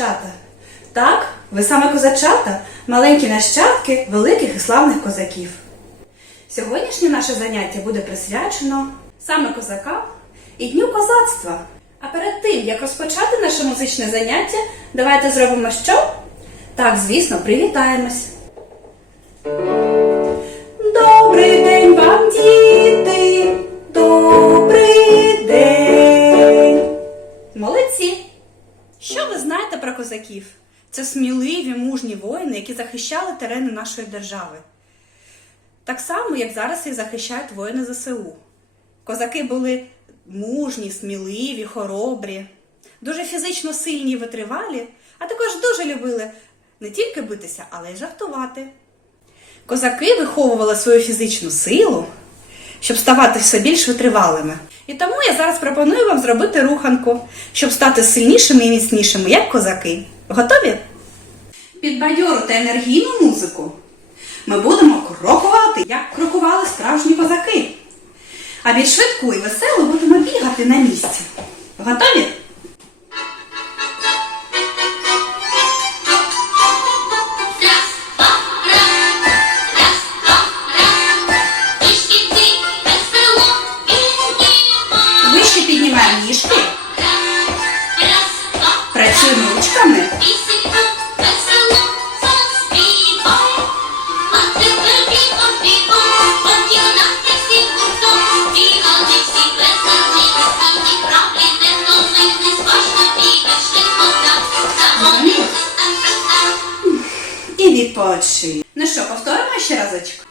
козачата. Так, ви саме козачата, маленькі нащадки великих і славних козаків. Сьогоднішнє наше заняття буде присвячено саме козакам і Дню козацтва. А перед тим, як розпочати наше музичне заняття, давайте зробимо що? Так, звісно, привітаємось. Козаків? Це сміливі, мужні воїни, які захищали терени нашої держави. Так само, як зараз їх захищають воїни ЗСУ. Козаки були мужні, сміливі, хоробрі, дуже фізично сильні і витривалі, а також дуже любили не тільки битися, але й жартувати. Козаки виховували свою фізичну силу, щоб ставати все більш витривалими. І тому я зараз пропоную вам зробити руханку, щоб стати сильнішими і міцнішими, як козаки. Готові? Під бадьору та енергійну музику ми будемо крокувати, як крокували справжні козаки. А від швидку і весело будемо бігати на місці. Готові? Відпочинь. Ну що, повторимо ще разочок.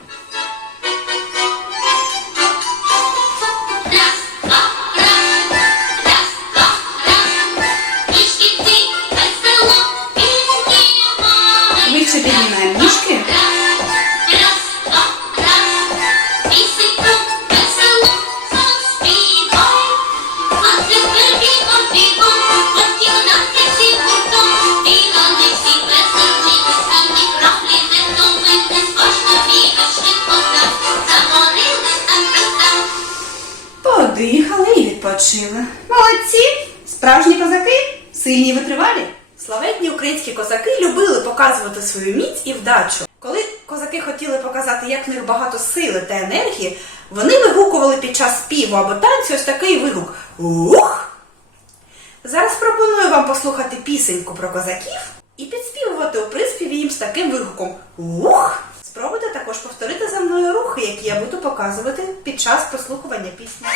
Відпочили. Молодці! Справжні козаки, сильні витривалі. Славетні українські козаки любили показувати свою міць і вдачу. Коли козаки хотіли показати, як в них багато сили та енергії, вони вигукували під час співу або танцю ось такий вигук Ух! Зараз пропоную вам послухати пісеньку про козаків і підспівувати у приспіві їм з таким вигуком Ух! Спробуйте також повторити за мною рухи, які я буду показувати під час прослухування пісні.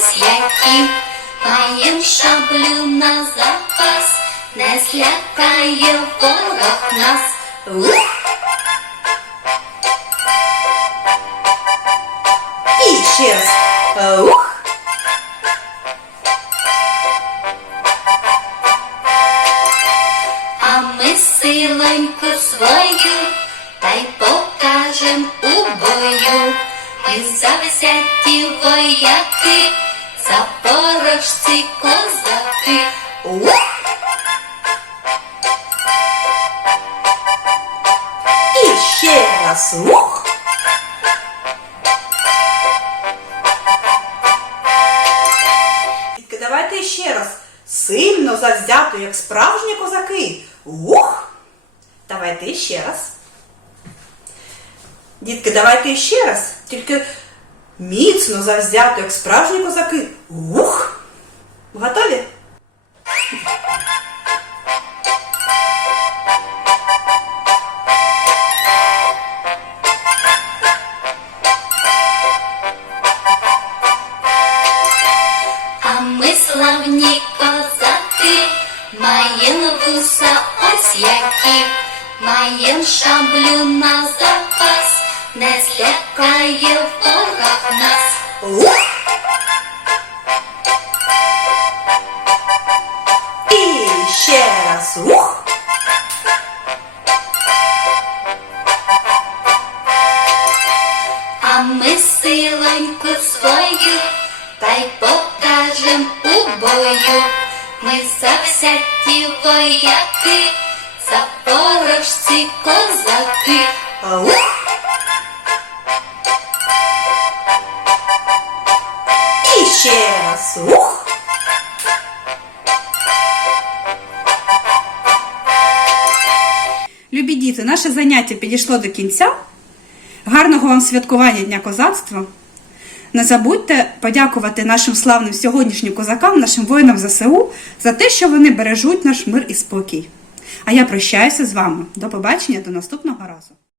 Ось маєм шаблю на запас, не злякає ворог нас. Ух! І ще раз. Ух! А ми силоньку свою, та й покажем у бою. Ми завзяті вояки, запорожці козаки. І ще раз. Ух! Давайте ще раз. Сильно завзято, як справжні козаки. Ух! Давайте ще раз. Дітки, давайте ще раз. Тільки міцно завзято, як справжні козаки. Ух! Готові? А ми славні козаки, маєм вуса ось які, маєм шаблю на запас, не злякає ворог нас. Ух! І ще раз. Ух! А ми силоньку свою, та й покажем у бою. ми завзяті вояки, запорожці козаки. Ще раз. Ух! Любі діти, наше заняття підійшло до кінця. Гарного вам святкування Дня козацтва. Не забудьте подякувати нашим славним сьогоднішнім козакам, нашим воїнам ЗСУ за те, що вони бережуть наш мир і спокій. А я прощаюся з вами. До побачення, до наступного разу.